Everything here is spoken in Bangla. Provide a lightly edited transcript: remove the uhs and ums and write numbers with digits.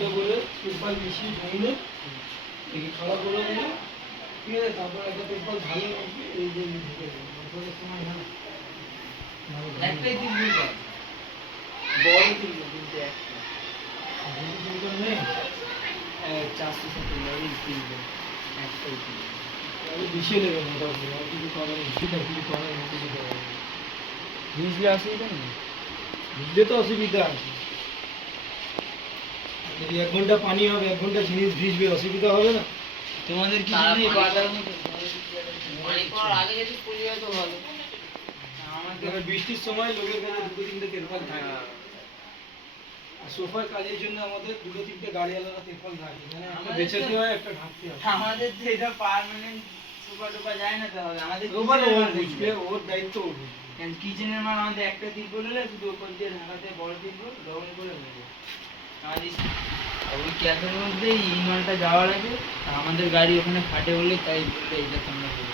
হবে বলে তিরপাল মিশিয়ে ঢাইলে এই খাড়া করে দিলে ঠিক আছে, তারপর একটা তিরপাল ভালো এই যে ঢুকে যাবে বছরের সময় না একটাই তিরপাল বড় তিরপাল কিন্তু একটা তিরপাল নেই 470 টাকা তিরপাল একটাই তিরপাল আমি বেশি নেবে মোটামুটি আর কিছু করার নেই, কিছু করার নেই, কিছু করার নেই। ভিজলে অসুবিধা নেই, ভিজলে তো অসুবিধা আছে, যদি 1 ঘন্টা পানি হবে 1 ঘন্টা জিনিস ভিজবে অসুবিধা হবে না। তোমাদের কিছু নেই পাতার মতো পানি পড়ার আগে যদি পড়ে যায় তো ভালো। আমাকে মানে বৃষ্টির সময় লোকের কাছে 2-3টে তিরপাল থাকে, আর সোফার কাজের জন্য আমাদের 2-3টে গাড়ি আলাদা তিরপাল থাকে, মানে একটা আমাদের বেচাতে তো- হয় একটা ঢাকতে হয়। আমাদের তো এটা পার্মানেন্ট সুপা টুপা যায় না, তো হবে আমাদের রোববার ও kitchen এর বুঝবে, ওর দায়িত্ব ও বুঝবে। কিচেনের মাল আমাদের একটা তিরপল হলে শুধু উপর দিয়ে ঢাকাতে বড় তিরপল ডবল করে হয়ে যায় আমাদের। আর ওই ক্যাফের মধ্যে এই মালটা যাওয়ার আগে আমাদের গাড়ি ওখানে ফাটে বলে তাই বললে এইটা তোমরা করবে।